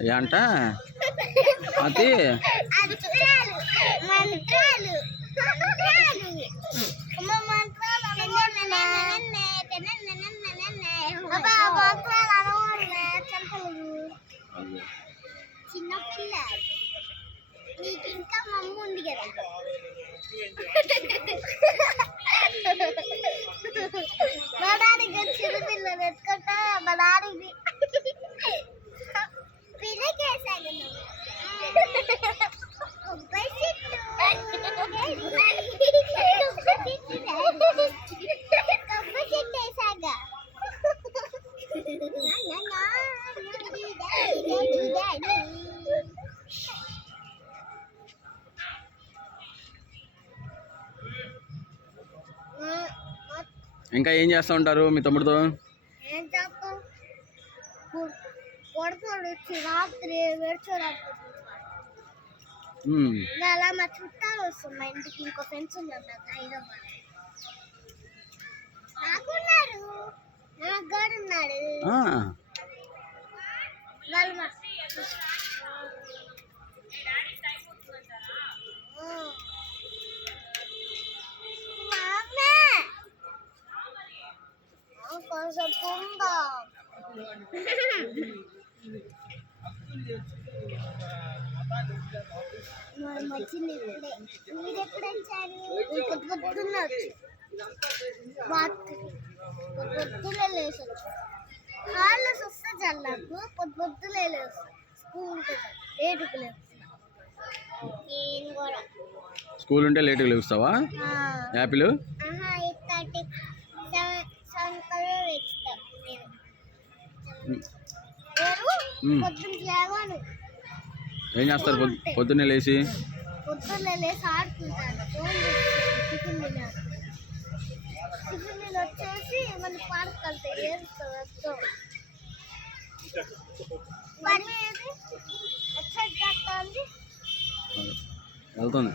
ఏంట అది చిన్నపిల్ల నీకు ఇంకా మమ్మ ఉంది కదా మా డాడీకి చిన్నపిల్లలు ఎత్తుకుంటా మా డాడీకి పిల్లకేసాను ఇంకా ఏం చేస్తూ ఉంటారు మీ తమ్ముడితో? ఏం చేస్తాం, కొడతాడు వచ్చి రాత్రి అలా మా చుట్టాలు వస్తుంది మా ఇంటికి. ఇంకో ఫ్రెండ్స్ ఉన్నారు నాకు హైదరాబాద్. నాకున్నారు, నాకు కూడా ఉన్నాడు. వాళ్ళు కొంచెం పొందా వచ్చింది ఇప్పుడే. మీరు ఎప్పుడు వచ్చారు? పొద్దున్న పొద్దున లేచొచ్చు. హాలిడేస్ వస్తే చల్లకు పొద్దులే లేవు. స్కూల్ లేటుకు లేస్తున్నా. నేను కూడా స్కూల్ ఉంటే లేటుగా లేస్తావా? యాపిల్ 8:30 7 కల్లా లేస్తాను నేను. పొద్దున్న లేవాను. ఏం చేస్తారు పొద్దున్నే లేచి? పొద్దున్నే లేచి ఆడుకుంటాను. టిఫిన్ తినాలి. టిఫిన్ తిని వచ్చేసి మళ్ళీ పార్క్ వెళ్తాయి. ఏడుస్తాం వెళ్తుంది.